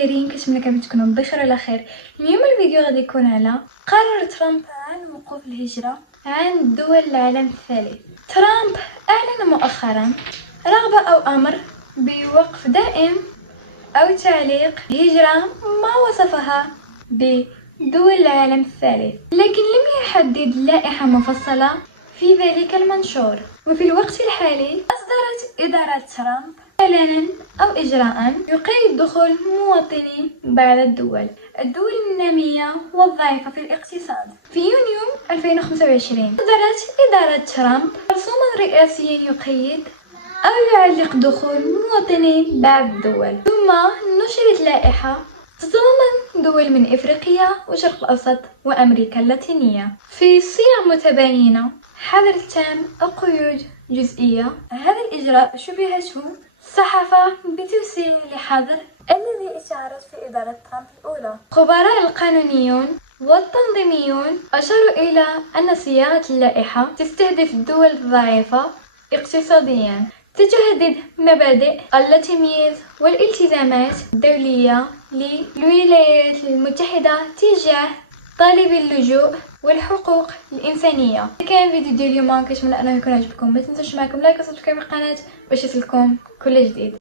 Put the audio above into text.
دايرين؟ كنتمنى كامل تكونوا بخير على خير. اليوم الفيديو غادي يكون على قرار ترامب عن وقوف الهجرة عن دول العالم الثالث. ترامب أعلن مؤخرا رغبة أو أمر بوقف دائم أو تعليق هجرة ما وصفها بدول العالم الثالث، لكن لم يحدد لائحة مفصلة في ذلك المنشور. وفي الوقت الحالي أصدرت إدارة ترامب إعلانا أو إجراء يقيد دخول مواطني بعض الدول النامية والضعيفة في الاقتصاد. في يونيو 2025 أصدرت إدارة ترامب رسوما رئاسيا يقيد أو يعلق دخول مواطني بعض الدول، ثم نشرت لائحة تتضمن دول من إفريقيا والشرق الأوسط وأمريكا اللاتينية في صيغ متباينة، حظر تام أو قيود جزئية. هذا الإجراء شبهته الصحافة بتوسيع لحظر الذي اشتهرت في إدارة ترامب الأولى. خبراء القانونيون والتنظيميون أشاروا إلى أن صياغة اللائحة تستهدف الدول الضعيفة اقتصاديا، تجدد مبادئ التمييز والالتزامات الدولية للولايات المتحدة تجاه طالبي اللجوء والحقوق الإنسانية. كان فيديو ديال اليوم، كنتمنى انه يكون عجبكم. ما تنسوش معكم لايك وسبسكرايب القناة باش يصلكم كل جديد.